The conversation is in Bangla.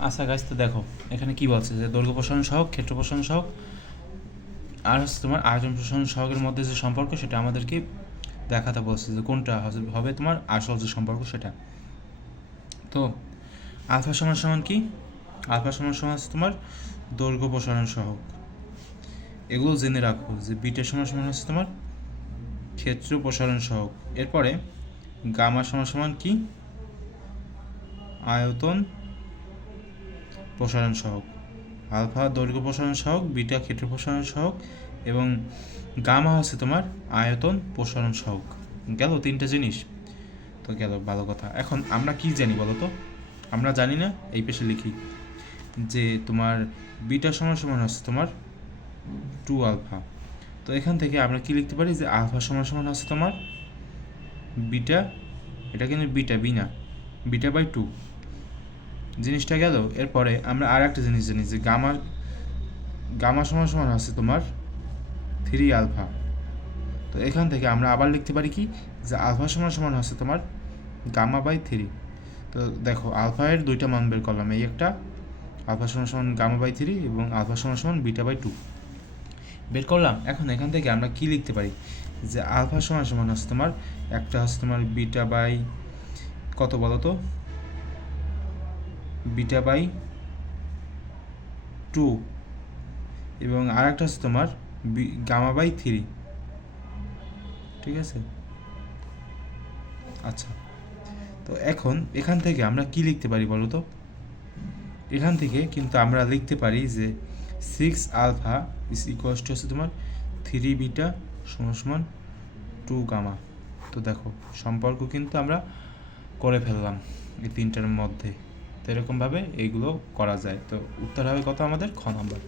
আচ্ছা গাছ তো দেখো, এখানে কি বলছে যে দৈর্ঘ্য প্রসারণ সহগ ক্ষেত্র প্রসারণ সহগ আর হচ্ছে তোমার আয়তন প্রসারণ সহগের মধ্যে যে সম্পর্ক সেটা আমাদেরকে দেখাতে বলছে যে কোনটা হবে- তোমার আসল যে সম্পর্ক সেটা। তো আলফা সমান সমান কি? আলফা সমান সমান তোমার দৈর্ঘ্য প্রসারণ সহক। এগুলো জেনে রাখো যে বিটা সমান সমান হচ্ছে তোমার ক্ষেত্র প্রসারণ সহক। এরপরে গামা সমান সমান কি? আয়তন প্রসারণ সহগ আলফা দৈর্ঘ্য প্রসারণ সহগ বিটা ক্ষেত্র প্রসারণ সহগ এবং গামা হচ্ছে তোমার আয়তন প্রসারণ সহগ গেল তিনটে জিনিস। তো গেল, ভালো কথা। এখন আমরা কি জানি বলো তো? আমরা জানি না, এই পেশে লিখি। যে তোমার বিটা সমান সমান হচ্ছে তোমার টু আলফা। তো এখান থেকে আমরা কি লিখতে পারি? যে আলফা সমান সমান হচ্ছে তোমার বিটা, এটা কিন্তু বিটা বি না বিটা বাই টু। জিনিসটা গেল, এরপরে আমরা আর একটা জিনিস জানি যে গামা গামা সমান সমান আছে তোমার থ্রি আলফা তো এখান থেকে আমরা আবার লিখতে পারি কি? যে আলফা সমান সমান হচ্ছে তোমার গামা বাই থ্রি তো দেখো আলফা এর দুইটা মান বের করলাম, এই একটা আলফা সমান সমান গামা বাই থ্রি এবং আলফা সমান সমান বিটা বাই টু বের করলাম, এখন এখান থেকে আমরা কি লিখতে পারি? যে আলফা সমান সমান হচ্ছে তোমার, একটা হচ্ছে তোমার বিটা বাই কত বলো তো বিটা বাই টু এবং আর একটা হচ্ছে তোমার গামা বাই থ্রি ঠিক আছে? আচ্ছা। তো এখন এখান থেকে আমরা কি লিখতে পারি বলো তো? এখান থেকে কিন্তু আমরা লিখতে পারি যে six alpha is equals to হচ্ছে তোমার থ্রি বিটা সমান সমান টু গামা তো দেখো, সম্পর্ক কিন্তু আমরা করে ফেললাম এই তিনটার মধ্যে। তো এরকমভাবে এইগুলো করা যায়। তো উত্তর হবে কত আমাদের? খ নাম্বার।